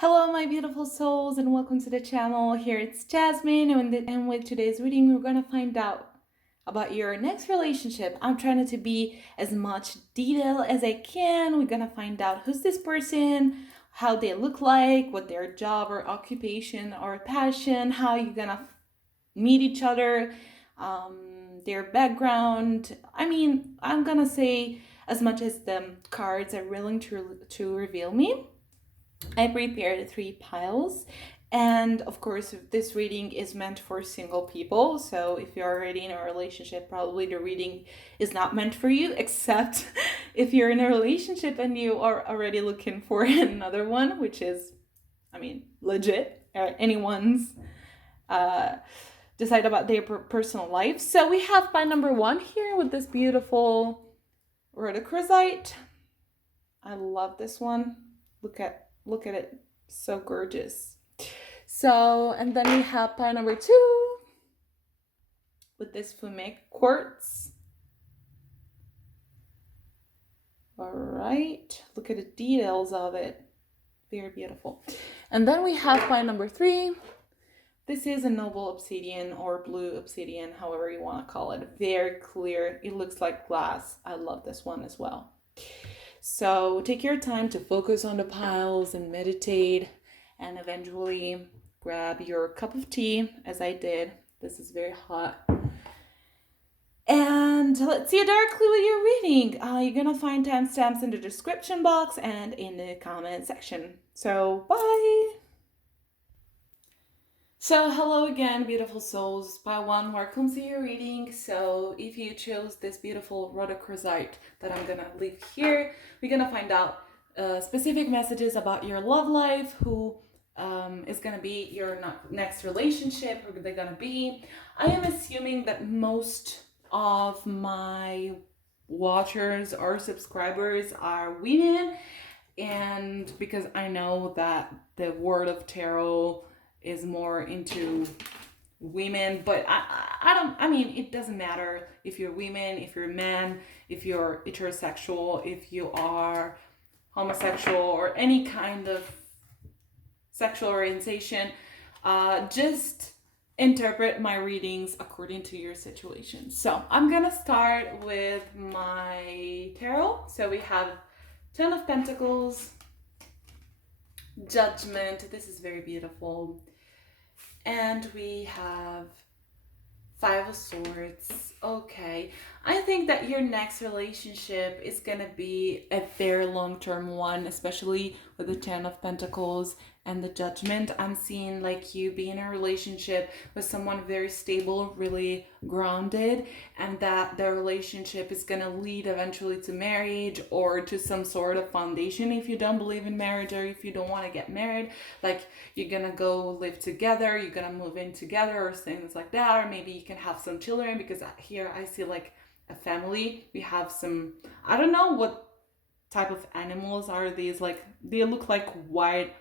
Hello, my beautiful souls, and welcome to the channel. Here it's Jasmine, and with today's reading, we're gonna find out about your next relationship. I'm trying to be as much detail as I can. We're gonna find out who's this person, how they look like, what their job or occupation or passion, how you're gonna meet each other, their background. I'm gonna say as much as the cards are willing to reveal me. I prepared 3 piles, and of course, this reading is meant for single people. So, if you're already in a relationship, probably the reading is not meant for you, except if you're in a relationship and you are already looking for another one, which is, legit. Anyone's decide about their personal life. So, we have pile number 1 here with this beautiful Rhodocrosite. I love this one. Look at it, so gorgeous. So, and then we have pile number 2 with this Fume Quartz. All right, look at the details of it, very beautiful. And then we have pile number 3. This is a noble obsidian or blue obsidian, however you want to call it. Very clear, it looks like glass. I love this one as well. So take your time to focus on the piles and meditate, and eventually grab your cup of tea, as I did. This is very hot. And let's see directly what you're reading. You're gonna find timestamps in the description box and in the comment section. So bye! So hello again, beautiful souls. Pile 1, welcome to your reading. So if you chose this beautiful Rhodocrosite that I'm gonna leave here, we're gonna find out specific messages about your love life, who is gonna be your next relationship, who they're gonna be. I am assuming that most of my watchers or subscribers are women, and because I know that the world of tarot is more into women, but it doesn't matter if you're women, if you're men, if you're heterosexual, if you are homosexual or any kind of sexual orientation. Just interpret my readings according to your situation. So I'm gonna start with my tarot. So we have 10 of Pentacles, Judgment. This is very beautiful. And we have 5 of Swords. Okay, I think that your next relationship is gonna be a very long-term one, especially with the 10 of Pentacles and the Judgment. I'm seeing like you be in a relationship with someone very stable, really grounded, and that the relationship is gonna lead eventually to marriage or to some sort of foundation if you don't believe in marriage, or if you don't want to get married, like you're gonna go live together, you're gonna move in together or things like that, or maybe you can have some children, because here I see like a family. We have some, I don't know what type of animals are these, like they look like white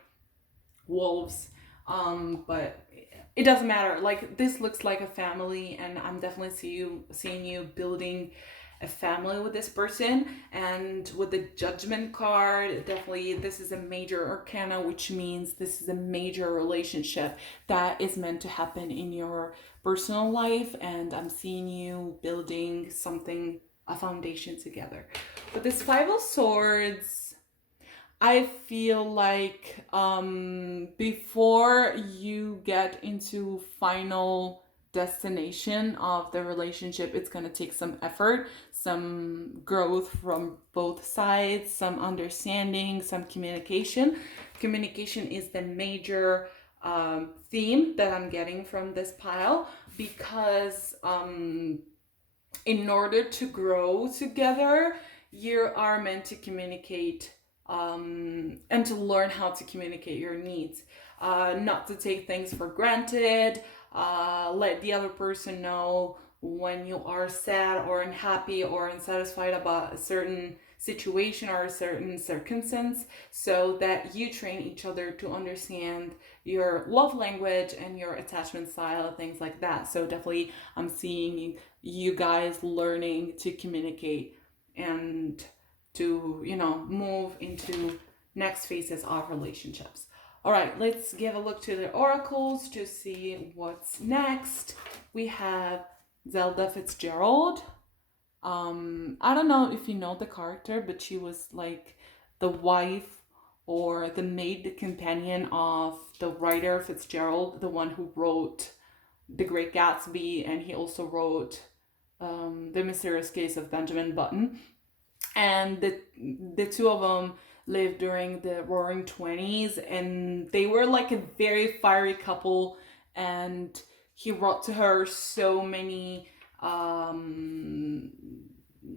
wolves, but it doesn't matter. Like this looks like a family, and I'm definitely seeing you building a family with this person. And with the Judgment card, definitely this is a major arcana, which means this is a major relationship that is meant to happen in your personal life, and I'm seeing you building something, a foundation together. With this 5 of Swords, I feel like before you get into final destination of the relationship, it's going to take some effort, some growth from both sides, some understanding, some communication. Communication is the major theme that I'm getting from this pile, because in order to grow together, you are meant to communicate, and to learn how to communicate your needs, not to take things for granted. Let the other person know when you are sad or unhappy or unsatisfied about a certain situation or a certain circumstance, so that you train each other to understand your love language and your attachment style, things like that. So definitely I'm seeing you guys learning to communicate and to, move into next phases of relationships. All right, let's give a look to the oracles to see what's next. We have Zelda Fitzgerald. I don't know if you know the character, but she was like the wife or the maid, the companion of the writer Fitzgerald, the one who wrote The Great Gatsby, and he also wrote The Mysterious Case of Benjamin Button. And the two of them lived during the Roaring Twenties, and they were like a very fiery couple. And he wrote to her so many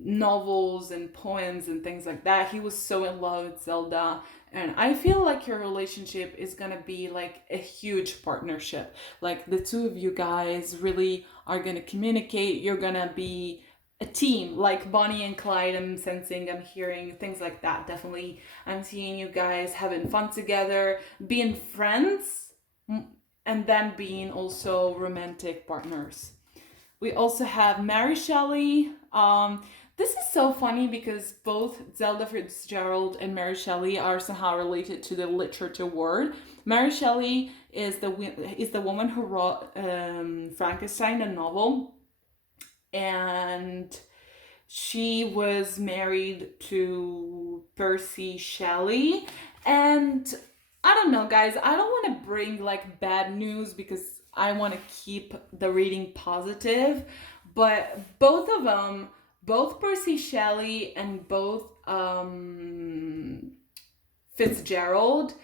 novels and poems and things like that. He was so in love with Zelda, and I feel like your relationship is gonna be like a huge partnership. Like the two of you guys really are gonna communicate. You're gonna be a team, like Bonnie and Clyde. I'm sensing, I'm hearing things like that. Definitely, I'm seeing you guys having fun together, being friends, and then being also romantic partners. We also have Mary Shelley. This is so funny because both Zelda Fitzgerald and Mary Shelley are somehow related to the literature world. Mary Shelley is the woman who wrote Frankenstein, a novel, and she was married to Percy Shelley. And I don't know, guys, I don't want to bring like bad news because I want to keep the reading positive, but both of them, both Percy Shelley and both Fitzgerald,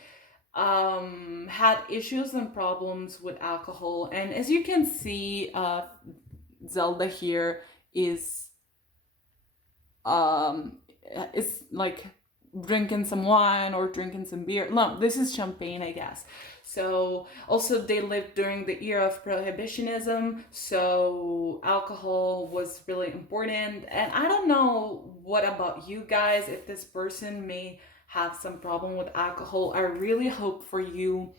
had issues and problems with alcohol. And as you can see, Zelda here is like drinking some wine or drinking some beer. No, this is champagne, I guess. So also they lived during the era of prohibitionism, so alcohol was really important. And I don't know what about you guys, if this person may have some problem with alcohol. I really hope for you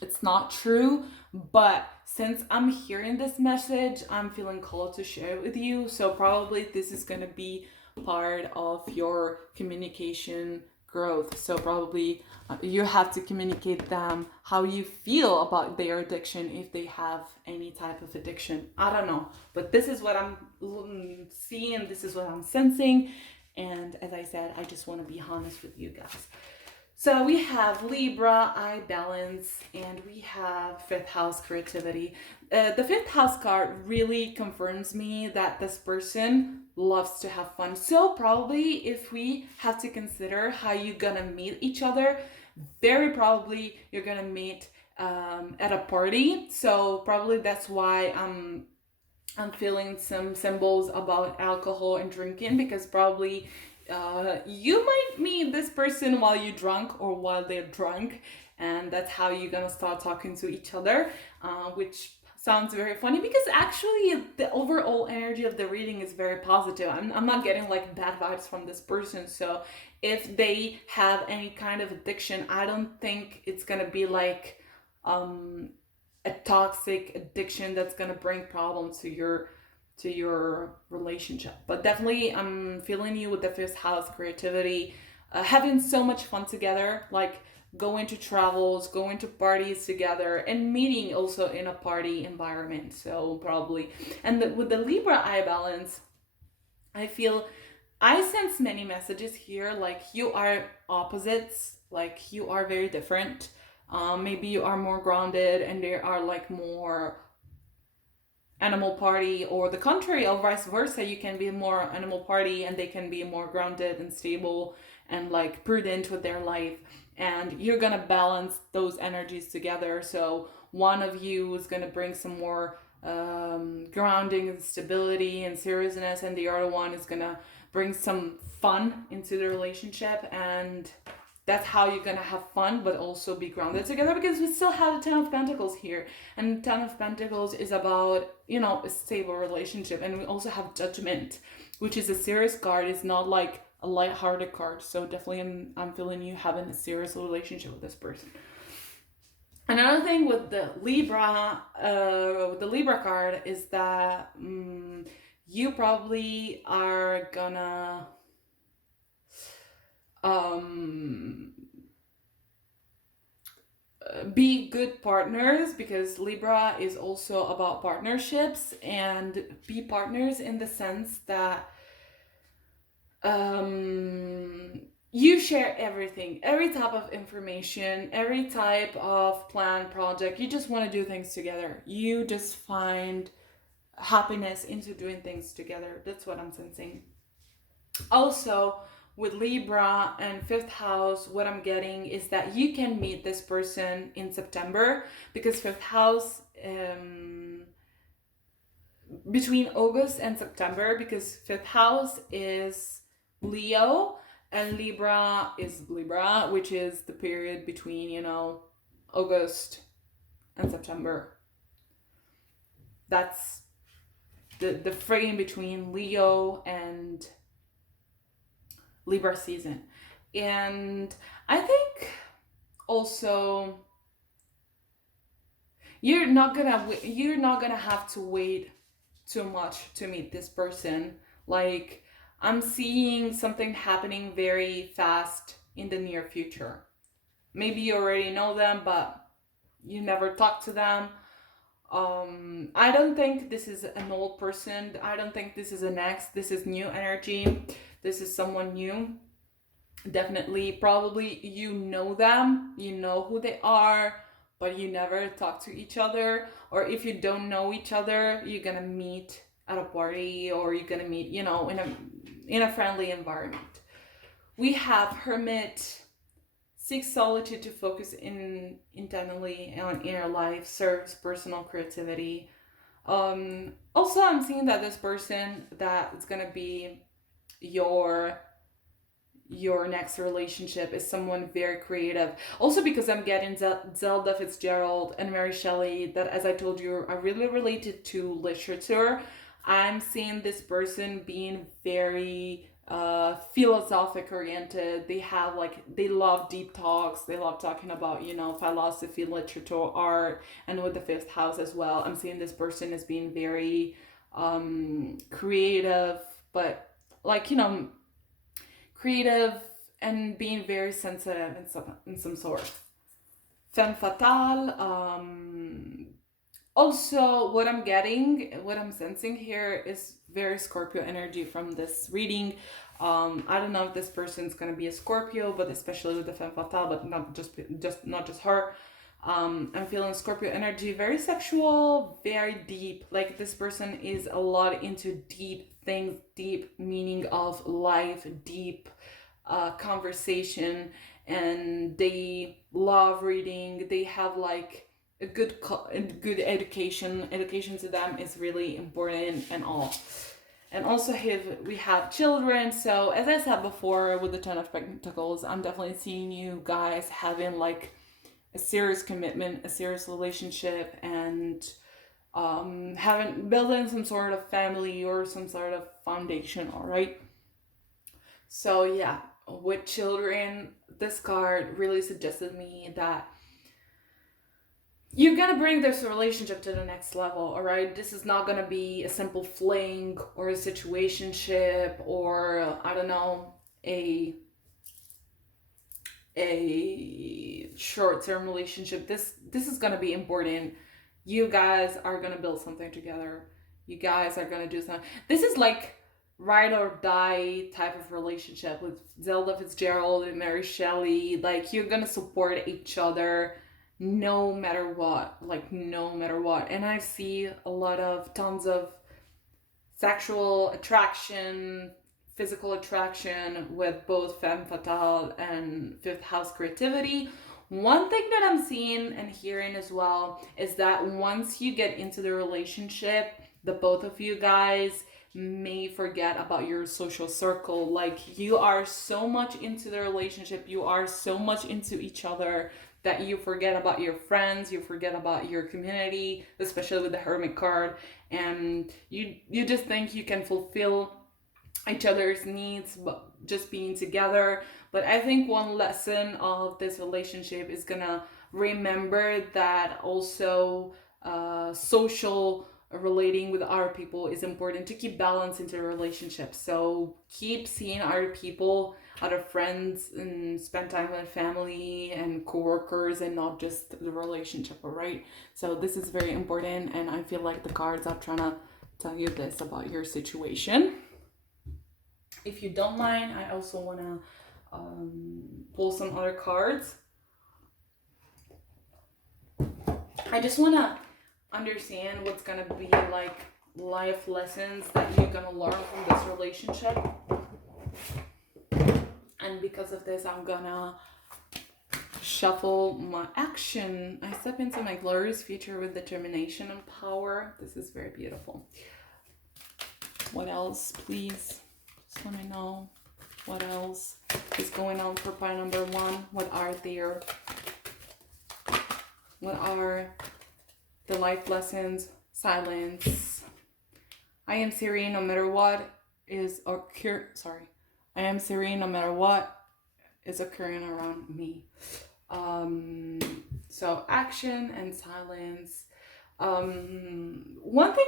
it's not true, but since I'm hearing this message, I'm feeling called to share it with you. So probably this is going to be part of your communication growth. So probably you have to communicate them how you feel about their addiction, if they have any type of addiction. I don't know, but this is what I'm seeing, this is what I'm sensing. And as I said, I just want to be honest with you guys. So we have Libra, I balance, and we have fifth house creativity. The fifth house card really confirms me that this person loves to have fun. So probably if we have to consider how you're gonna meet each other, very probably you're gonna meet at a party. So probably that's why I'm feeling some symbols about alcohol and drinking, because probably you might meet this person while you're drunk or while they're drunk, and that's how you're gonna start talking to each other, which sounds very funny because actually the overall energy of the reading is very positive. I'm not getting like bad vibes from this person. So if they have any kind of addiction, I don't think it's gonna be like a toxic addiction that's gonna bring problems to your relationship. But definitely I'm feeling you with the fifth house creativity, having so much fun together, like going to travels, going to parties together, and meeting also in a party environment. So probably, and with the Libra eye balance, I sense many messages here, like you are opposites, like you are very different. Maybe you are more grounded and they are like more animal party, or the contrary, or vice versa. You can be more animal party and they can be more grounded and stable and like prudent with their life, and you're gonna balance those energies together. So one of you is gonna bring some more grounding and stability and seriousness, and the other one is gonna bring some fun into the relationship. And that's how you're gonna have fun but also be grounded together, because we still have the Ten of Pentacles here, and Ten of Pentacles is about, you know, a stable relationship. And we also have Judgment, which is a serious card. It's not like a light-hearted card. So definitely I'm feeling you having a serious relationship with this person. Another thing with the Libra card is that you probably are gonna be good partners, because Libra is also about partnerships, and be partners in the sense that you share everything, every type of information, every type of plan, project. You just want to do things together. You just find happiness into doing things together. That's what I'm sensing. Also, with Libra and fifth house, what I'm getting is that you can meet this person in September, because fifth house, between August and September, because fifth house is Leo and Libra is Libra, which is the period between, August and September. That's the frame between Leo and Libra season. And I think also you're not gonna have to wait too much to meet this person. Like, I'm seeing something happening very fast in the near future. Maybe you already know them, but you never talk to them. I don't think this is an old person. I don't think this is an ex. This is new energy. This is someone new. Definitely, probably you know them, you know who they are, but you never talk to each other. Or if you don't know each other, you're gonna meet at a party, or you're gonna meet, in a friendly environment. We have Hermit. Seek solitude to focus intently on inner life, serves personal creativity. Also, I'm seeing that this person that is gonna be your next relationship is someone very creative. Also, because I'm getting Zelda Fitzgerald and Mary Shelley, that, as I told you, are really related to literature. I'm seeing this person being very philosophic oriented. They love deep talks. They love talking about, philosophy, literature, art, and with the fifth house as well. I'm seeing this person as being very creative, but creative and being very sensitive in some sort. Femme fatale. Also, what I'm sensing here is very Scorpio energy from this reading. I don't know if this person's gonna be a Scorpio, but especially with the femme fatale, but not just her. I'm feeling Scorpio energy, very sexual, very deep. Like, this person is a lot into deep things, deep meaning of life, deep conversation, and they love reading. They have like a good education. Education to them is really important and all. And also we have children. So as I said before, with the Ten of Pentacles, I'm definitely seeing you guys having like a serious commitment, a serious relationship, and building some sort of family or some sort of foundation. All right. So yeah, with children, this card really suggested me that you're gonna bring this relationship to the next level, all right? This is not gonna be a simple fling or a situationship, or I don't know, a short-term relationship. This is gonna be important. You guys are gonna build something together. You guys are gonna do something. This is like ride or die type of relationship with Zelda Fitzgerald and Mary Shelley. Like, you're gonna support each other no matter what. And I see tons of sexual attraction, physical attraction with both femme fatale and fifth house creativity. One thing that I'm seeing and hearing as well is that once you get into the relationship, the both of you guys may forget about your social circle. Like, you are so much into the relationship, you are so much into each other, that you forget about your friends, you forget about your community, especially with the Hermit card, and you just think you can fulfill each other's needs but just being together. But I think one lesson of this relationship is gonna remember that also social relating with other people is important to keep balance into a relationship. So keep seeing other people, other friends, and spend time with family and coworkers, and not just the relationship, all right? So this is very important, and I feel like the cards are trying to tell you this about your situation. If you don't mind, I also want to pull some other cards. I just want to understand what's going to be like life lessons that you're going to learn from this relationship. And because of this, I'm going to shuffle my action. I step into my glorious future with determination and power. This is very beautiful. What else, please? Just let me know what else is going on for pile number 1. What are the life lessons? Silence. I am serene no matter what is I am serene no matter what is occurring around me. So action and silence. One thing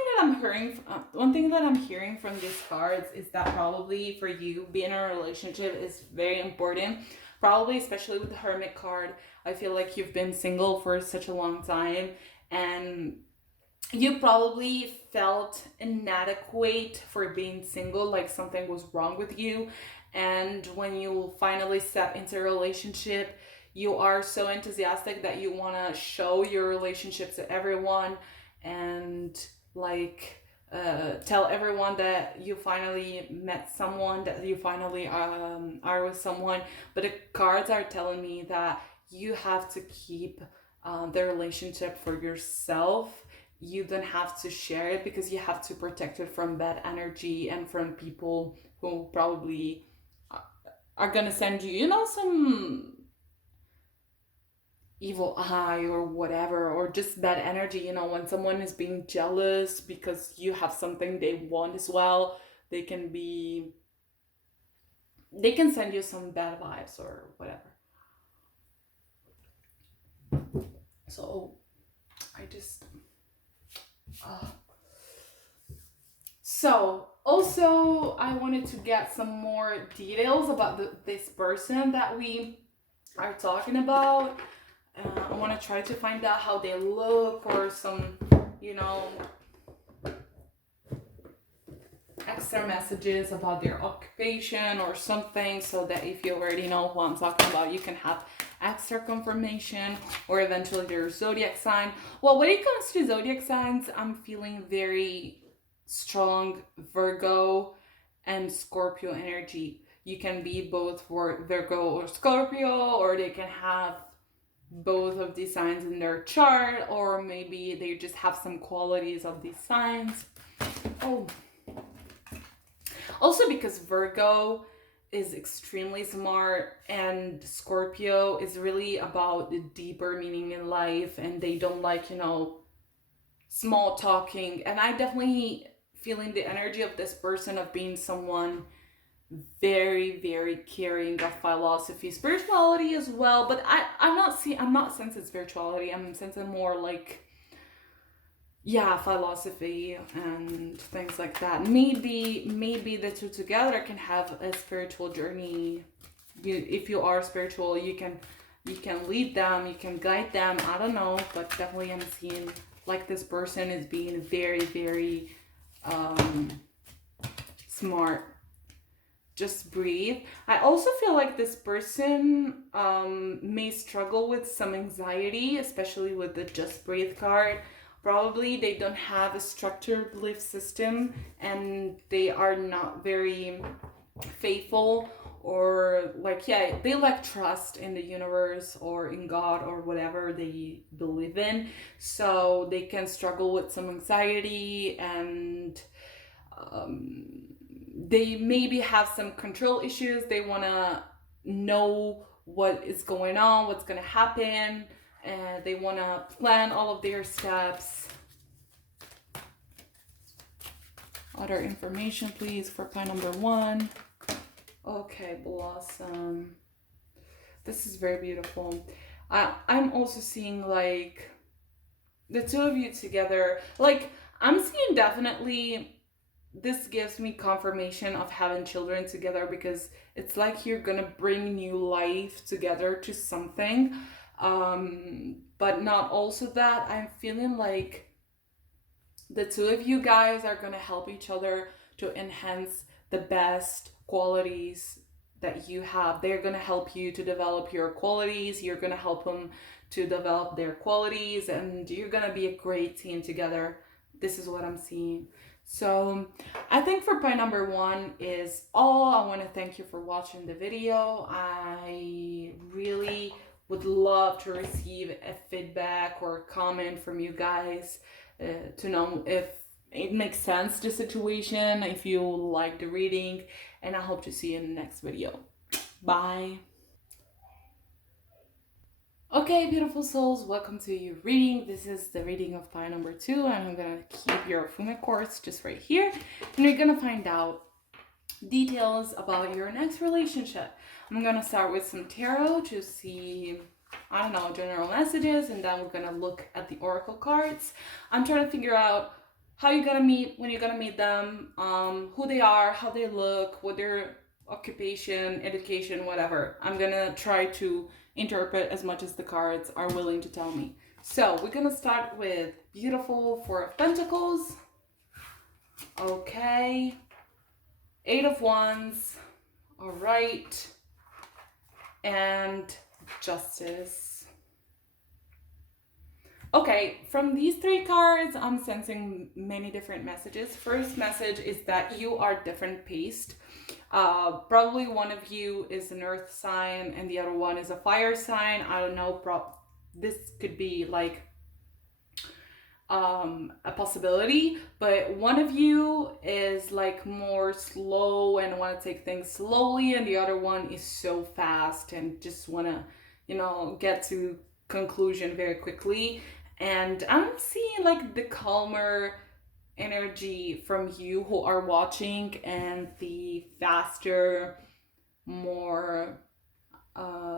that I'm hearing from these cards is that probably for you, being in a relationship is very important. Probably, especially with the Hermit card, I feel like you've been single for such a long time, and you probably felt inadequate for being single, like something was wrong with you. And when you finally step into a relationship, you are so enthusiastic that you want to show your relationship to everyone, and like tell everyone that you finally met someone, that you finally are with someone. But the cards are telling me that you have to keep the relationship for yourself. You don't have to share it because you have to protect it from bad energy and from people who probably are gonna send you, some evil eye or whatever, or just bad energy. When someone is being jealous because you have something they want as well, they can send you some bad vibes or whatever. So I just so also I wanted to get some more details about this person that we are talking about. I want to try to find out how they look, or some, extra messages about their occupation or something, so that if you already know who I'm talking about, you can have extra confirmation, or eventually their zodiac sign. Well, when it comes to zodiac signs, I'm feeling very strong Virgo and Scorpio energy. You can be both for Virgo or Scorpio, or they can have both of these signs in their chart, or maybe they just have some qualities of these signs. Also, because Virgo is extremely smart and Scorpio is really about the deeper meaning in life, and they don't like, small talking. And I definitely feeling the energy of this person of being someone very, very caring of philosophy, spirituality as well. But I'm not sensing spirituality. I'm sensing more like, philosophy and things like that. Maybe the two together can have a spiritual journey. If you are spiritual, you can lead them, you can guide them. I don't know, but definitely I'm seeing like this person is being very, very smart. Just breathe. I also feel like this person may struggle with some anxiety, especially with the Just Breathe card. Probably they don't have a structured belief system, and they are not very faithful, or they lack trust in the universe or in God or whatever they believe in. So they can struggle with some anxiety, and they maybe have some control issues. They want to know what is going on, what's going to happen, and they want to plan all of their steps. Other information, please, for pile number 1. Okay, Blossom. This is very beautiful. I'm also seeing like the two of you together. Like, I'm seeing definitely this gives me confirmation of having children together, because it's like you're gonna bring new life together to something. But not also that, I'm feeling like the two of you guys are gonna help each other to enhance the best qualities that you have. They're gonna help you to develop your qualities, you're gonna help them to develop their qualities, and you're gonna be a great team together. This is what I'm seeing. So I think for point number one is all. I want to thank you for watching the video. I really would love to receive a feedback or comment from you guys, to know if it makes sense, the situation, if you like the reading, and I hope to see you in the next video. Bye. Okay, beautiful souls, welcome to your reading. This is the reading of pile number 2, and I'm gonna keep your Fume Quartz just right here, and you're gonna find out details about your next relationship. I'm gonna start with some tarot to see, I don't know, general messages, and then we're gonna look at the oracle cards. I'm trying to figure out how you're gonna meet, when you're gonna meet them, who they are, how they look, what their occupation, education, whatever. I'm gonna try to interpret as much as the cards are willing to tell me. So we're gonna start with beautiful Four of Pentacles. Okay. Eight of Wands. All right. And Justice. Okay, from these three cards, I'm sensing many different messages. First message is that you are different paced. Probably one of you is an earth sign and the other one is a fire sign. I don't know, this could be like a possibility, but one of you is like more slow and want to take things slowly, and the other one is so fast and just want to, you know, get to conclusion very quickly. And I'm seeing like the calmer energy from you who are watching, and the faster, more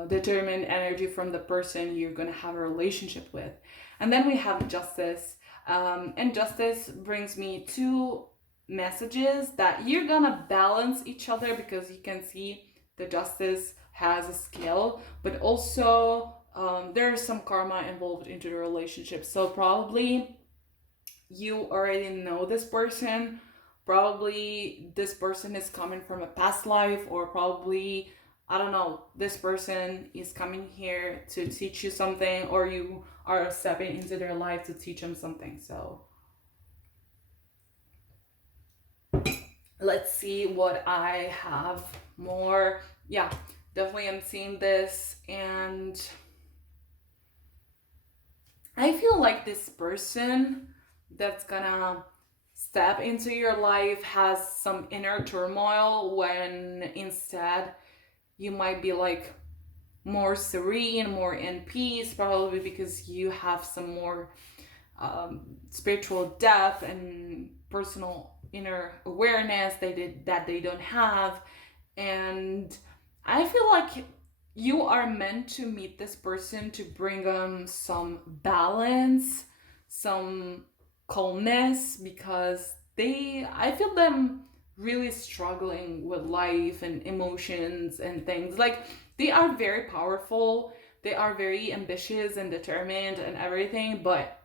determined energy from the person you're gonna have a relationship with. And then we have Justice, and Justice brings me two messages that you're gonna balance each other, because you can see the Justice has a skill, but also there's some karma involved into the relationship. So probably you already know this person, probably this person is coming from a past life, or probably, I don't know, this person is coming here to teach you something, or you are stepping into their life to teach them something. So let's see what I have more. Yeah, definitely I'm seeing this, and I feel like this person that's gonna step into your life has some inner turmoil, when instead you might be like more serene, more in peace, probably because you have some more spiritual depth and personal inner awareness that they don't have. And I feel like you are meant to meet this person to bring them some balance, some calmness, because I feel them really struggling with life and emotions and things. Like, they are very powerful, they are very ambitious and determined and everything, but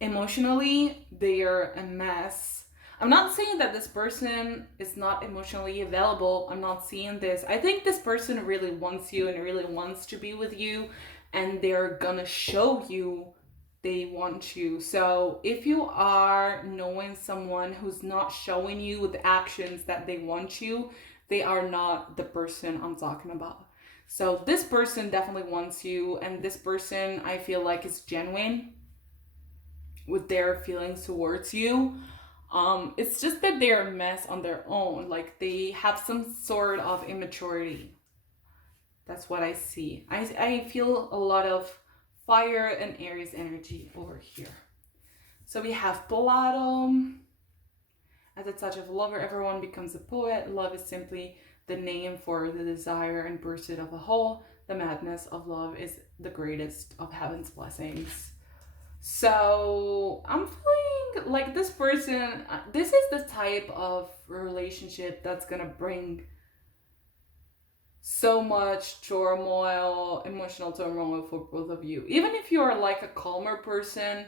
emotionally they are a mess. I'm not saying that this person is not emotionally available. I'm not seeing this. I think this person really wants you and really wants to be with you, and they're gonna show you they want you. So if you are knowing someone who's not showing you with actions that they want you, they are not the person I'm talking about. So this person definitely wants you, and this person, I feel like, is genuine with their feelings towards you. It's just that they're a mess on their own. Like, they have some sort of immaturity. That's what I see. I feel a lot of fire and Aries energy over here. So we have Plato. At the touch of a lover, everyone becomes a poet. Love is simply the name for the desire and pursuit of a whole. The madness of love is the greatest of heaven's blessings. So I'm feeling like this person, this is the type of relationship that's gonna bring so much turmoil, emotional turmoil for both of you. Even if you're like a calmer person,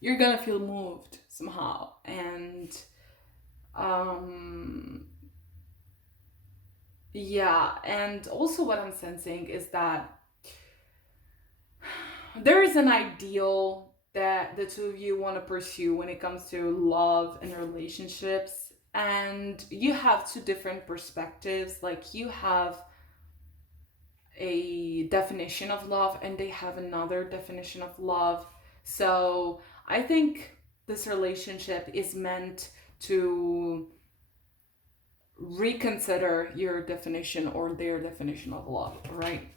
you're gonna feel moved somehow. And um yeah, and also what I'm sensing is that there is an ideal that the two of you want to pursue when it comes to love and relationships, and you have two different perspectives. Like, you have a definition of love and they have another definition of love. So I think this relationship is meant to reconsider your definition or their definition of love, right?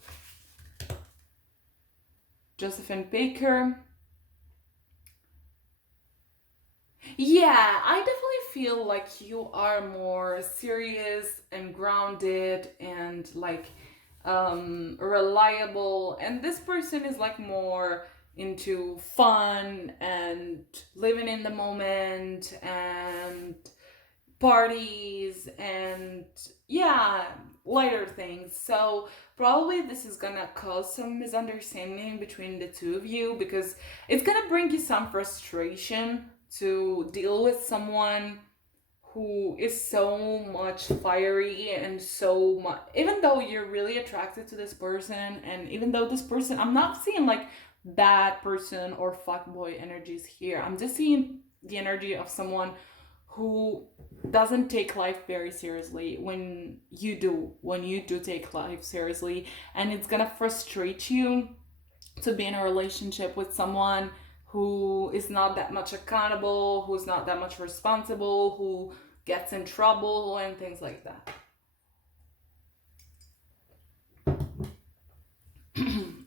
Josephine Baker. Yeah, I definitely feel like you are more serious and grounded and like reliable, and this person is like more into fun and living in the moment and parties and, yeah, lighter things. So probably this is gonna cause some misunderstanding between the two of you, because it's gonna bring you some frustration to deal with someone who is so much fiery and so much, even though you're really attracted to this person, and even though this person, I'm not seeing like bad person or fuckboy energies here. I'm just seeing the energy of someone who doesn't take life very seriously when you do take life seriously, and it's gonna frustrate you to be in a relationship with someone who is not that much accountable, who's not that much responsible, who gets in trouble and things like that.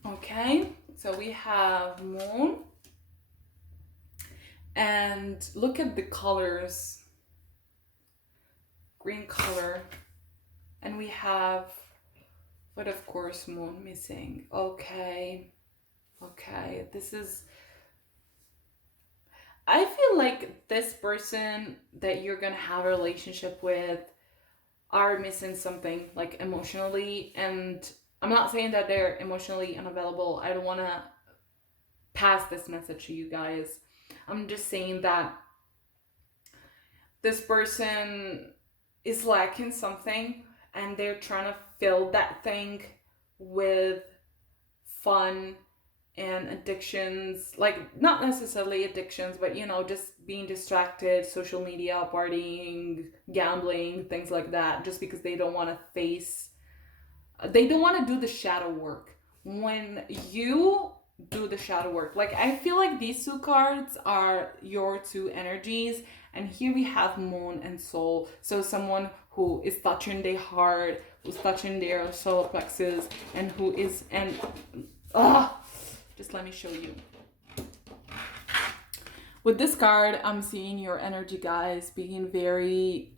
Okay, so we have moon, and look at the colors. Green color, and we have, but of course, moon missing. Okay, this is, I feel like this person that you're gonna have a relationship with are missing something, like emotionally. And I'm not saying that they're emotionally unavailable. I don't want to pass this message to you guys. I'm just saying that this person is lacking something, and they're trying to fill that thing with fun and addictions, like not necessarily addictions, but just being distracted, social media, partying, gambling, things like that, just because they don't want to they don't want to do the shadow work. When you do the shadow work, like, I feel like these two cards are your two energies, and here we have moon and soul. So someone who is touching their heart, who's touching their solar plexus, and who is, and just let me show you. With this card, I'm seeing your energy, guys, being very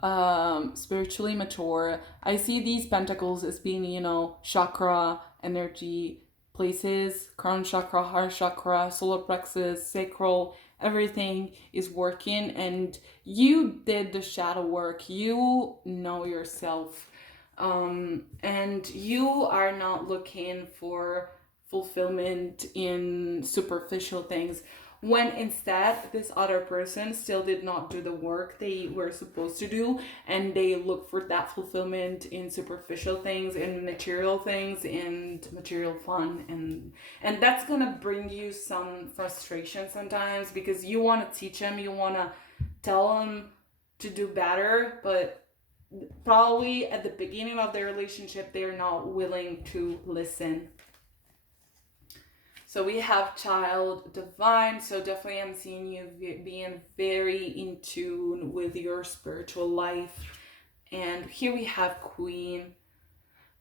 spiritually mature. I see these pentacles as being, chakra energy places: crown chakra, heart chakra, solar plexus, sacral. Everything is working, and you did the shadow work. You know yourself, and you are not looking for fulfillment in superficial things, when instead this other person still did not do the work they were supposed to do, and they look for that fulfillment in superficial things, in material things, and material fun, and that's gonna bring you some frustration sometimes, because you want to teach them, you want to tell them to do better, but probably at the beginning of their relationship they're not willing to listen. So we have child, divine. So definitely I'm seeing you being very in tune with your spiritual life. And here we have queen.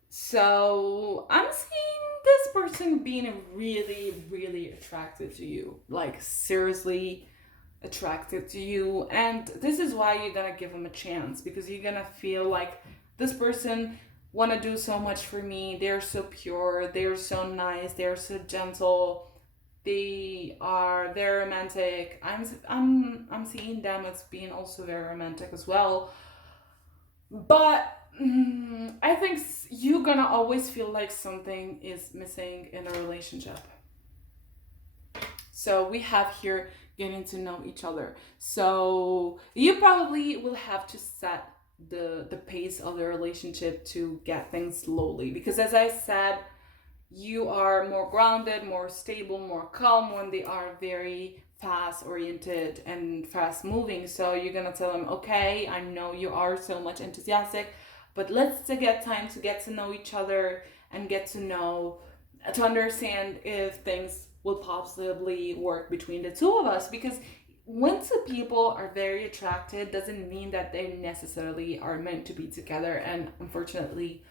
So I'm seeing this person being really, really attracted to you. Like, seriously attracted to you. And this is why you're gonna give them a chance, because you're gonna feel like this person want to do so much for me. They're so pure, they're so nice, they're so gentle, they are very romantic. I'm seeing them as being also very romantic as well. But I think you're gonna always feel like something is missing in a relationship. So we have here getting to know each other. So you probably will have to set the pace of the relationship to get things slowly, because as I said, you are more grounded, more stable, more calm when they are very fast oriented and fast moving. So you're gonna tell them, okay, I know you are so much enthusiastic, but let's get time to get to know each other and get to know, to understand if things will possibly work between the two of us. Because when two people are very attracted doesn't mean that they necessarily are meant to be together. And unfortunately,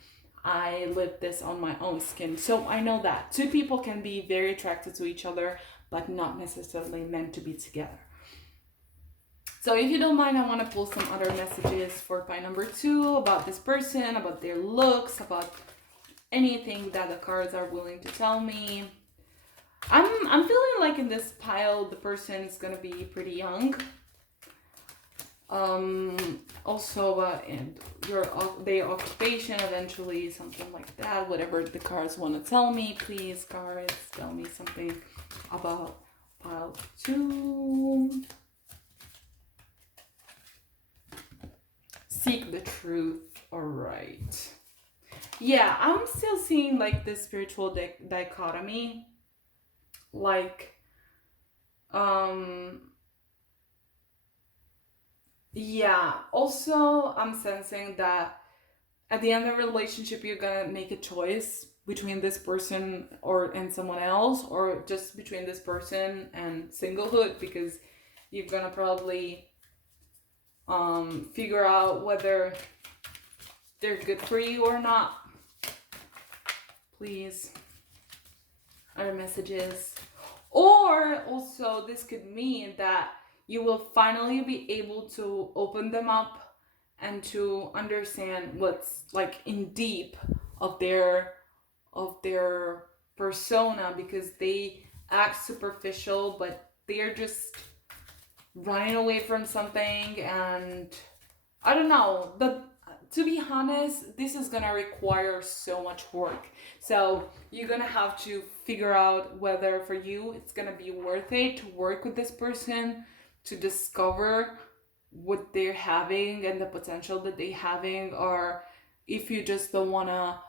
I lived this on my own skin. So I know that two people can be very attracted to each other, but not necessarily meant to be together. So if you don't mind, I want to pull some other messages for pile number 2 about this person, about their looks, about anything that the cards are willing to tell me. I'm feeling like in this pile, the person is going to be pretty young. Also and their occupation, eventually, something like that. Whatever the cards want to tell me, please, cards, tell me something about pile 2. Seek the truth. All right. Yeah, I'm still seeing like this spiritual dichotomy. Like, yeah, also I'm sensing that at the end of the relationship, you're gonna make a choice between this person and someone else, or just between this person and singlehood, because you're gonna probably figure out whether they're good for you or not. Please. Other messages. Or also this could mean that you will finally be able to open them up and to understand what's like in deep of their persona, because they act superficial, but they're just running away from something. And I don't know, but to be honest, this is gonna require so much work. So you're gonna have to figure out whether for you it's gonna be worth it to work with this person, to discover what they're having and the potential that they're having, or if you just don't wanna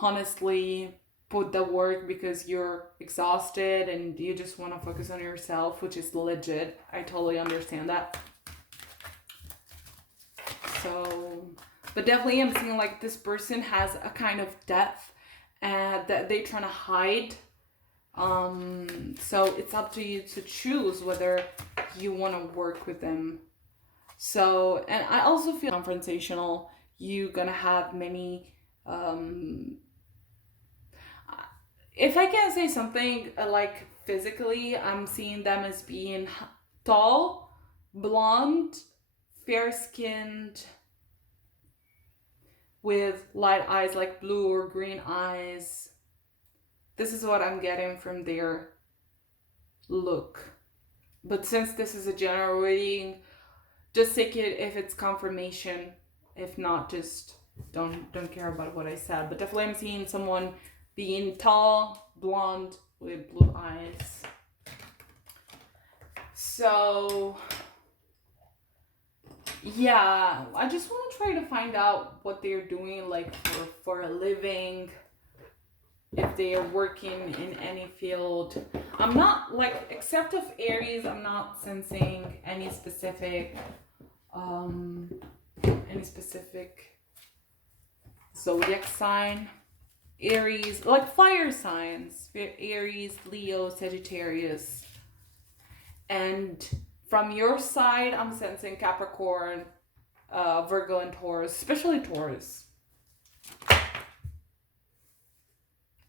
honestly put the work because you're exhausted and you just wanna focus on yourself, which is legit. I totally understand that. So, but definitely I'm seeing like this person has a kind of depth that they're trying to hide. So it's up to you to choose whether you want to work with them. So, and I also feel confrontational. You're gonna have many, if I can say something like physically, I'm seeing them as being tall, blonde, fair-skinned, with light eyes, like blue or green eyes. This is what I'm getting from their look. But since this is a general reading, just take it if it's confirmation. If not, just don't care about what I said. But definitely I'm seeing someone being tall, blonde, with blue eyes. So yeah, I just want to try to find out what they're doing, like for a living, if they are working in any field. I'm not like, except of Aries, I'm not sensing any specific zodiac sign. Aries, like fire signs, Aries, Leo, Sagittarius. And from your side, I'm sensing Capricorn, Virgo, and Taurus, especially Taurus.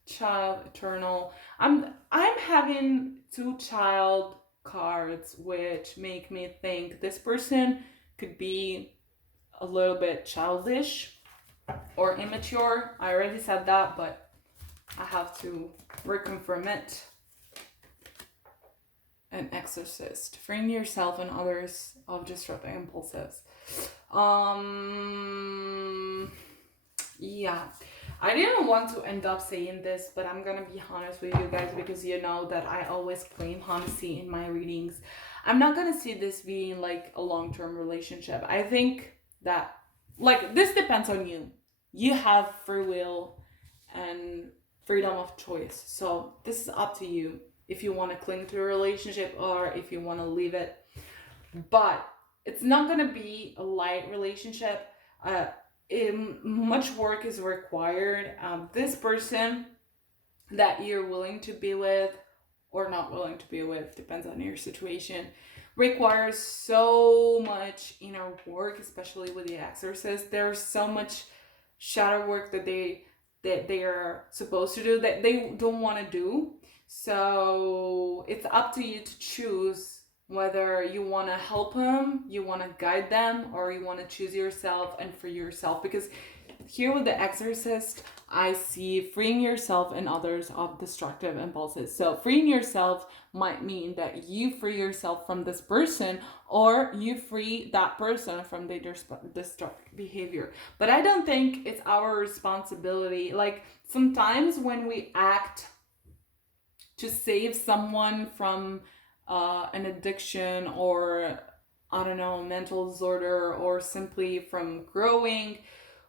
Child, eternal. I'm having 2 child cards, which make me think this person could be a little bit childish or immature. I already said that, but I have to reconfirm it. an exorcist, freeing yourself and others of destructive impulses. Yeah, I didn't want to end up saying this, but I'm gonna be honest with you guys, because you know that I always claim honesty in my readings. I'm not gonna see this being like a long-term relationship. I think that, like, this depends on you. You have free will and freedom of choice. So this is up to you if you want to cling to a relationship or if you want to leave it. But it's not going to be a light relationship. Much work is required. This person that you're willing to be with or not willing to be with, depends on your situation, requires so much inner work, especially with the exorcist. There's so much shadow work that they are supposed to do that they don't want to do. So it's up to you to choose whether you want to help them, you want to guide them, or you want to choose yourself and free yourself. Because here with the exorcist, I see freeing yourself and others of destructive impulses. So freeing yourself might mean that you free yourself from this person, or you free that person from their destructive behavior. But I don't think it's our responsibility. Like, sometimes when we act to save someone from an addiction, or I don't know, mental disorder, or simply from growing,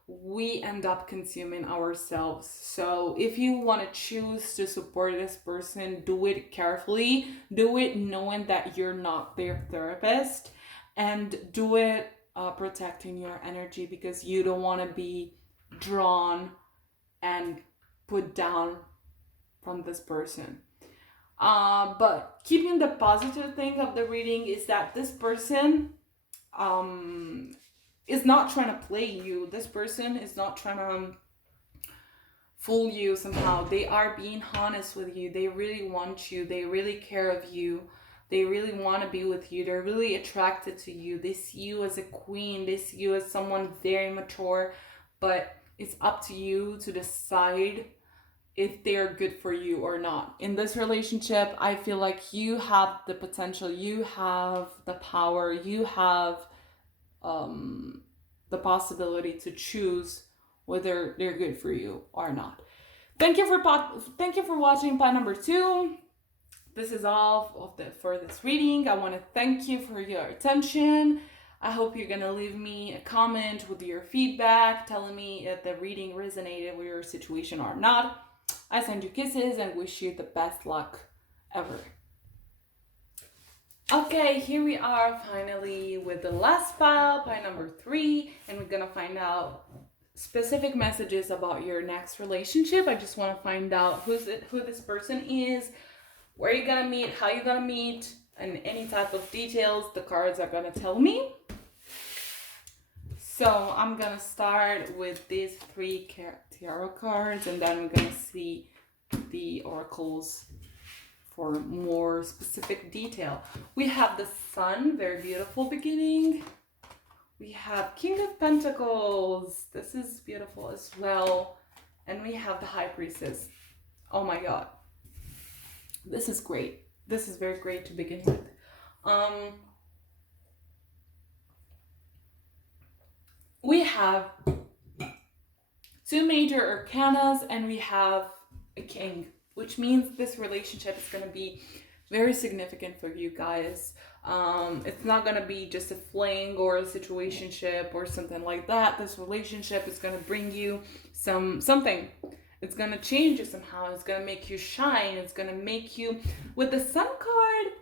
we end up consuming ourselves. So if you want to choose to support this person, do it carefully, do it knowing that you're not their therapist, and do it protecting your energy, because you don't want to be drawn and put down from this person. But keeping the positive thing of the reading is that this person is not trying to play you. This person is not trying to fool you somehow. They are being honest with you. They really want you. They really care of you. They really want to be with you. They're really attracted to you. They see you as a queen. They see you as someone very mature. But it's up to you to decide if they're good for you or not. In this relationship, I feel like you have the potential, you have the power, you have the possibility to choose whether they're good for you or not. Thank you for watching part number 2. This is all for this reading. I want to thank you for your attention. I hope you're gonna leave me a comment with your feedback, telling me if the reading resonated with your situation or not. I send you kisses and wish you the best luck ever. Okay, here we are finally with the last pile number 3, and we're gonna find out specific messages about your next relationship. I just want to find out who this person is, where you're gonna meet, how you're gonna meet, and any type of details the cards are gonna tell me. So I'm gonna start with these 3 tarot cards, and then we're gonna see the oracles for more specific detail. We have the Sun, very beautiful beginning. We have King of Pentacles. This is beautiful as well. And we have the High Priestess. Oh my god. This is great. This is very great to begin with. We have 2 major arcanas, and we have a king, which means this relationship is going to be very significant for you guys. It's not going to be just a fling or a situationship or something like that. This relationship is going to bring you something. It's going to change you somehow. It's going to make you shine. It's going to make you... With the Sun card,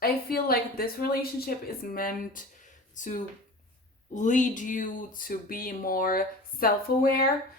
I feel like this relationship is meant to lead you to be more self-aware,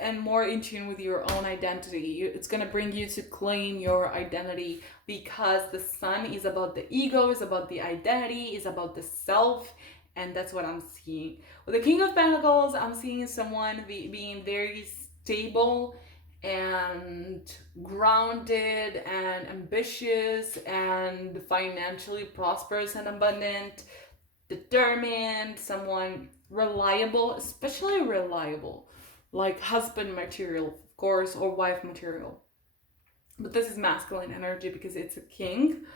and more in tune with your own identity. It's going to bring you to claim your identity, because the Sun is about the ego, is about the identity, is about the self, and that's what I'm seeing. With the King of Pentacles, I'm seeing someone being very stable and grounded and ambitious and financially prosperous and abundant, determined, someone reliable, especially reliable, like husband material, of course, or wife material. but this is masculine energy because it's a king.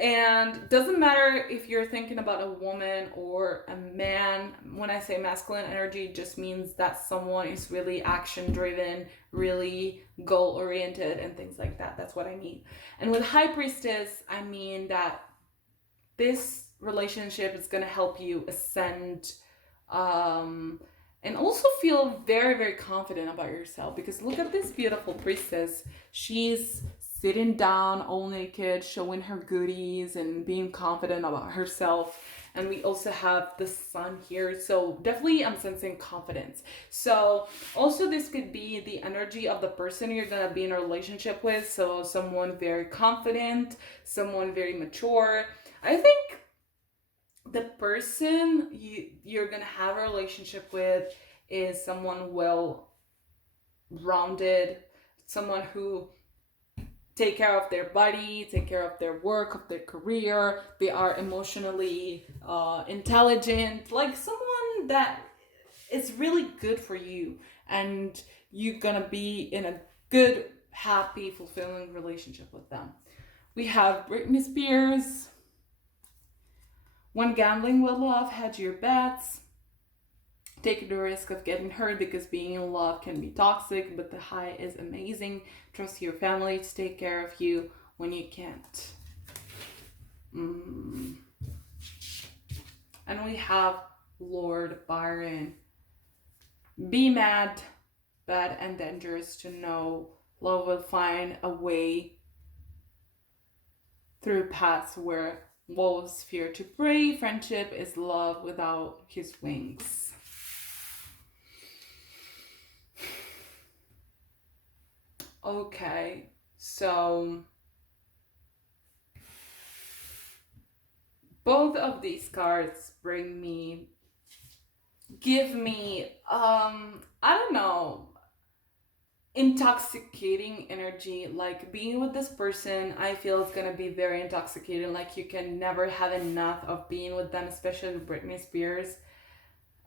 And doesn't matter if you're thinking about a woman or a man. When I say masculine energy, it just means that someone is really action driven, really goal oriented, and things like that. That's what I mean. And with High Priestess, I mean that this relationship is going to help you ascend, and also feel very, very confident about yourself. Because look at this beautiful priestess. She's sitting down all naked, showing her goodies and being confident about herself. And we also have the sun here, so definitely I'm sensing confidence. So also this could be the energy of the person you're gonna be in a relationship with. So someone very confident, someone very mature. I think the person you're gonna have a relationship with is someone well rounded, someone who take care of their body, take care of their work, of their career. They are emotionally intelligent, like someone that is really good for you, and you're gonna be in a good, happy, fulfilling relationship with them. We have Britney Spears. When gambling with love, hedge your bets. Take the risk of getting hurt because being in love can be toxic, but the high is amazing. Trust your family to take care of you when you can't. And we have Lord Byron. Be mad, bad, and dangerous to know love will find a way through paths where wolves fear to prey. Friendship is love without his wings. Okay, so both of these cards give me, I don't know, intoxicating energy. Like being with this person, I feel it's gonna be very intoxicating. Like you can never have enough of being with them, especially Britney Spears.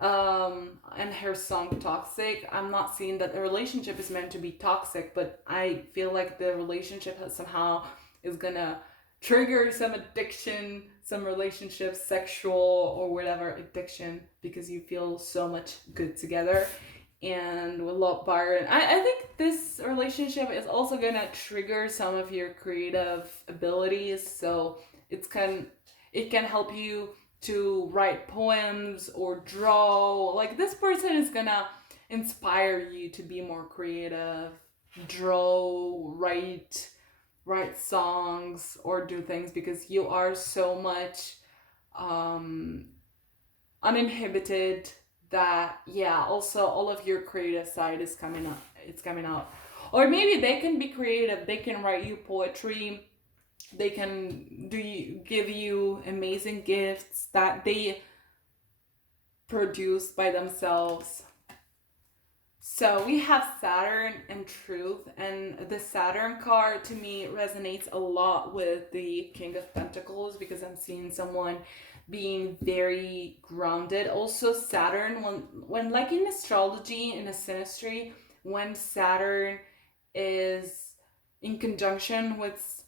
And her song Toxic. I'm not saying that the relationship is meant to be toxic, but I feel like the relationship somehow is gonna trigger some addiction, some relationship, sexual or whatever addiction, because you feel so much good together. And with Lord Byron, I think this relationship is also gonna trigger some of your creative abilities. So it can help you to write poems or draw. Like this person is gonna inspire you to be more creative, draw, write songs, or do things, because you are so much uninhibited that, yeah, also all of your creative side is coming up. It's coming out. Or maybe they can be creative, they can write you poetry, they can give you amazing gifts that they produce by themselves. So we have Saturn and Truth, and the Saturn card to me resonates a lot with the King of Pentacles, because I'm seeing someone being very grounded. Also Saturn, when like in astrology, in a synastry, when Saturn is in conjunction with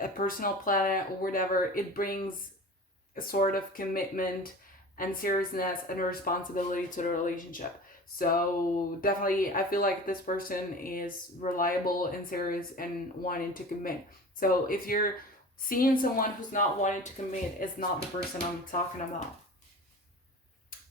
a personal planet or whatever, it brings a sort of commitment and seriousness and responsibility to the relationship. So definitely I feel like this person is reliable and serious and wanting to commit. So if you're seeing someone who's not wanting to commit, it's not the person I'm talking about.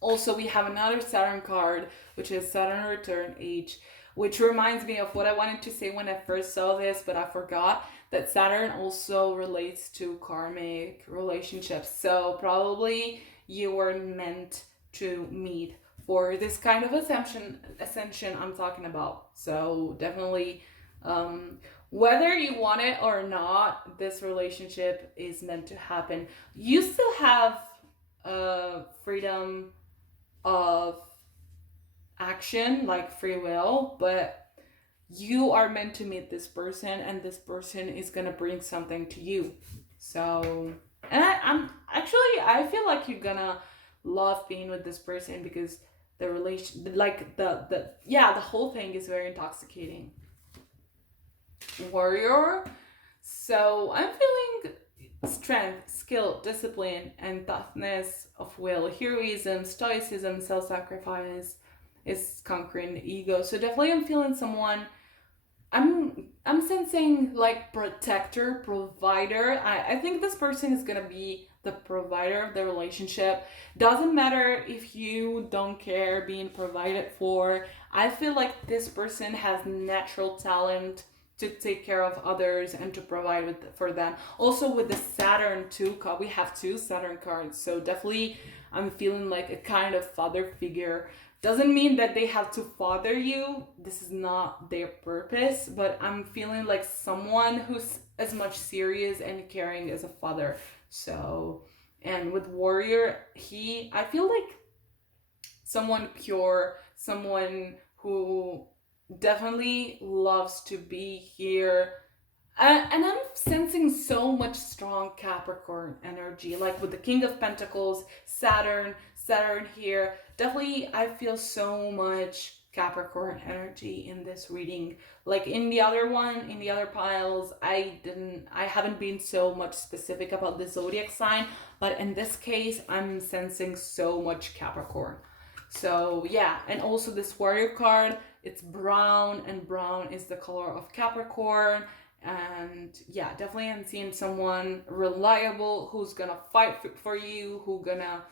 Also, we have another Saturn card, which is Saturn Return Age, which reminds me of what I wanted to say when I first saw this, but I forgot that Saturn also relates to karmic relationships. So probably you were meant to meet for this kind of ascension I'm talking about. So definitely, whether you want it or not, this relationship is meant to happen. You still have freedom of action, like free will, but you are meant to meet this person, and this person is gonna bring something to you. So, and I feel like you're gonna love being with this person, because the relation, like the whole thing is very intoxicating. warrior. So I'm feeling strength, skill, discipline, and toughness of will, heroism, stoicism, self-sacrifice is conquering the ego. So definitely I'm feeling someone. I'm sensing like protector, provider. I think this person is gonna be the provider of the relationship. Doesn't matter if you don't care being provided for. I feel like this person has natural talent to take care of others and to provide for them. Also with the Saturn 2 card, we have two Saturn cards. So definitely I'm feeling like a kind of father figure. Doesn't mean that they have to father you. This is not their purpose, but I'm feeling like someone who's as much serious and caring as a father. So, and with warrior, I feel like someone pure, someone who definitely loves to be here. And I'm sensing so much strong Capricorn energy, like with the King of Pentacles, Saturn here. Definitely, I feel so much Capricorn energy in this reading. Like in the other one, in the other piles, I haven't been so much specific about the zodiac sign, but in this case, I'm sensing so much Capricorn. So yeah, and also this warrior card, it's brown, and brown is the color of Capricorn. And yeah, definitely I'm seeing someone reliable who's gonna fight for you, who's gonna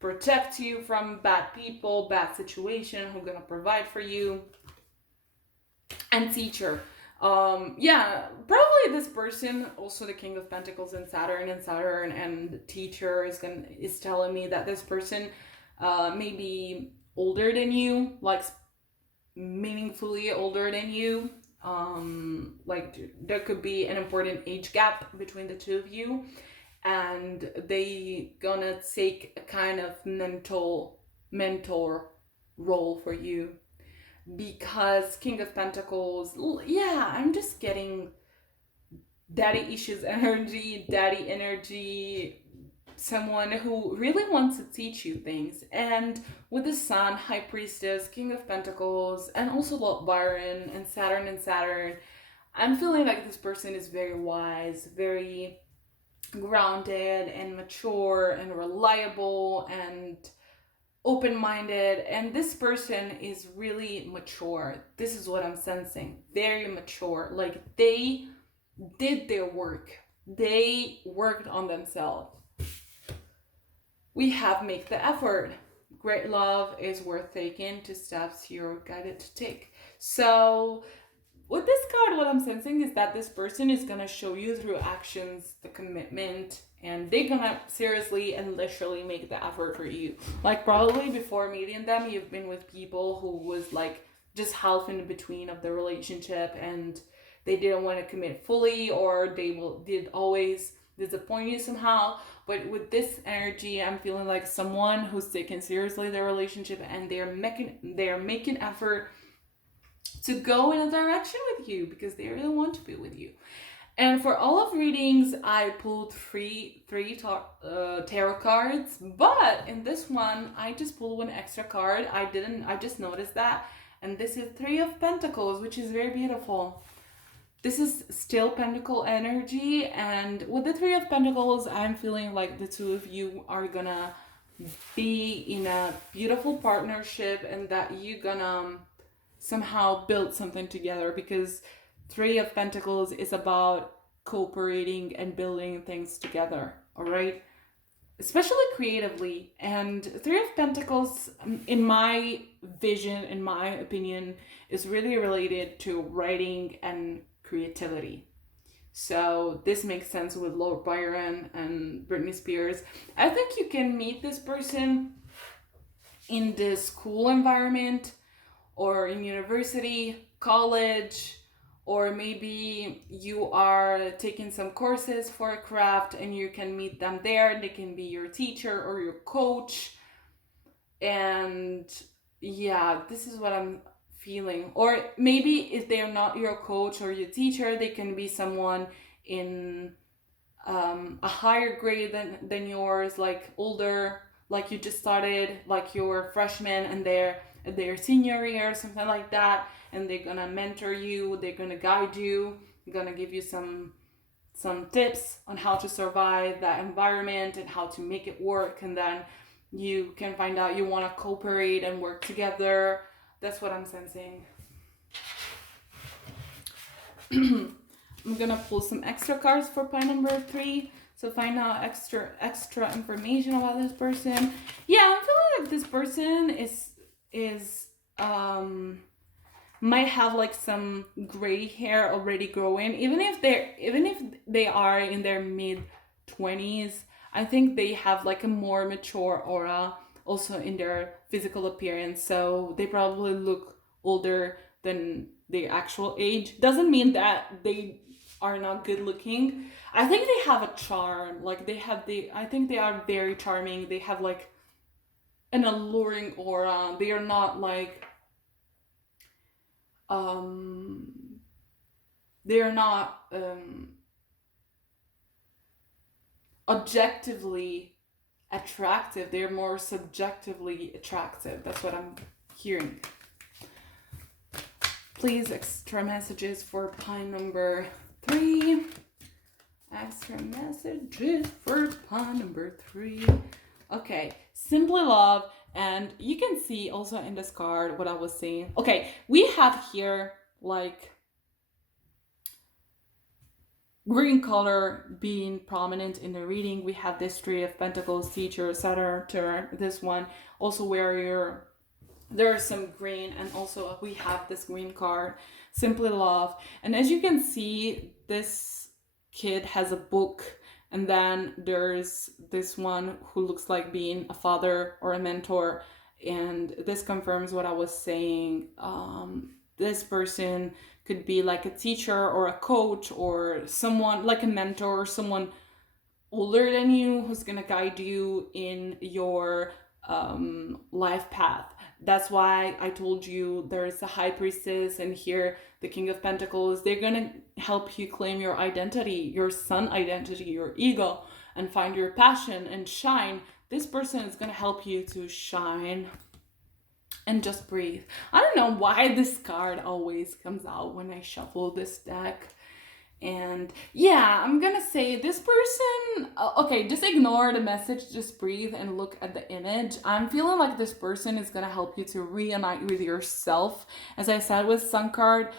protect you from bad people, bad situation, who's gonna provide for you. And teacher, yeah, probably this person, also the King of Pentacles and Saturn, and teacher is telling me that this person may be older than you, like meaningfully older than you. Like there could be an important age gap between the two of you, and they gonna take a kind of mentor role for you, because King of Pentacles, yeah, I'm just getting daddy issues energy, someone who really wants to teach you things. And with the Sun, High Priestess, King of Pentacles, and also Lord Byron and Saturn, I'm feeling like this person is very wise, very grounded and mature and reliable and open-minded. And this person is really mature. This is what I'm sensing. Very mature. Like they did their work. They worked on themselves. We have make the effort. Great love is worth taking to steps you're guided to take. So with this card, what I'm sensing is that this person is gonna show you through actions the commitment, and they're gonna seriously and literally make the effort for you. Like probably before meeting them, you've been with people who was like just half in between of the relationship, and they didn't want to commit fully, or did always disappoint you somehow. But with this energy, I'm feeling like someone who's taking seriously their relationship, and they're making effort to go in a direction with you because they really want to be with you. And for all of readings, I pulled three tarot cards, but in this one, I just pulled one extra card. I just noticed that, and this is Three of Pentacles, which is very beautiful. This is still Pentacle energy, and with the Three of Pentacles, I'm feeling like the two of you are gonna be in a beautiful partnership, and that you're gonna somehow build something together, because Three of Pentacles is about cooperating and building things together, all right? Especially creatively. And Three of Pentacles, in my vision, in my opinion, is really related to writing and creativity. So this makes sense with Lord Byron and Britney Spears. I think you can meet this person in the school environment, or in university, college, or maybe you are taking some courses for a craft and you can meet them there. They can be your teacher or your coach. And yeah, this is what I'm feeling. Or maybe if they're not your coach or your teacher, they can be someone in a higher grade than yours, like older, like you just started, like you're a freshman and they're their senior year, something like that, and they're gonna mentor you, they're gonna guide you, gonna give you some tips on how to survive that environment and how to make it work, and then you can find out you want to cooperate and work together. That's what I'm sensing. I'm gonna pull some extra cards for pile number 3 to find out extra information about this person. Yeah, I'm feeling like this person is might have like some gray hair already growing, even if they are in their mid-20s. I think they have like a more mature aura also in their physical appearance, so they probably look older than their actual age. Doesn't mean that they are not good looking. I think they have a charm. Like I think they are very charming. They have like an alluring aura. They are not like they are not objectively attractive. They're more subjectively attractive. That's what I'm hearing. Please, extra messages for pile number 3. Extra messages for pile number 3. Okay, simply love. And you can see also in this card what I was saying. Okay, we have here like green color being prominent in the reading. We have this 3 of Pentacles, teacher, Saturn, this one. Also where there's some green, and also we have this green card, simply love. And as you can see, this kid has a book, and then there's this one who looks like being a father or a mentor, and this confirms what I was saying. This person could be like a teacher or a coach or someone like a mentor, someone older than you who's gonna guide you in your life path. That's why I told you there's a high priestess, and here the King of Pentacles. They're gonna help you claim your identity, your sun identity, your ego, and find your passion and shine. This person is gonna help you to shine and just breathe. I don't know why this card always comes out when I shuffle this deck. And yeah, I'm gonna say this person, okay, just ignore the message, just breathe and look at the image. I'm feeling like this person is gonna help you to reunite with yourself. As I said with Sun card,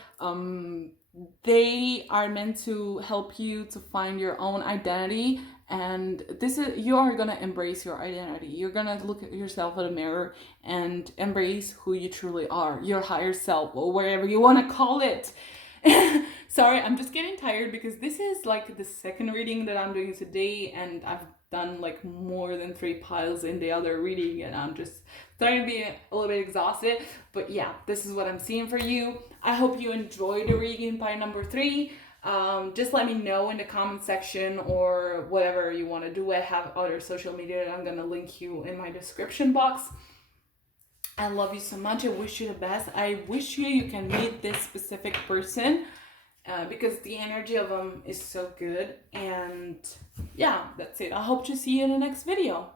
they are meant to help you to find your own identity, and you are gonna embrace your identity. You're gonna look at yourself in the mirror and embrace who you truly are, your higher self, or wherever you want to call it. Sorry, I'm just getting tired because this is like the second reading that I'm doing today, and I've done like more than 3 piles in the other reading, and I'm just starting to be a little bit exhausted. But yeah, this is what I'm seeing for you. I hope you enjoyed the reading pile number 3. Just let me know in the comment section or whatever you want to do. I have other social media that I'm gonna link you in my description box. I love you so much. I wish you the best. I wish you can meet this specific person because the energy of them is so good. And yeah, that's it. I hope to see you in the next video.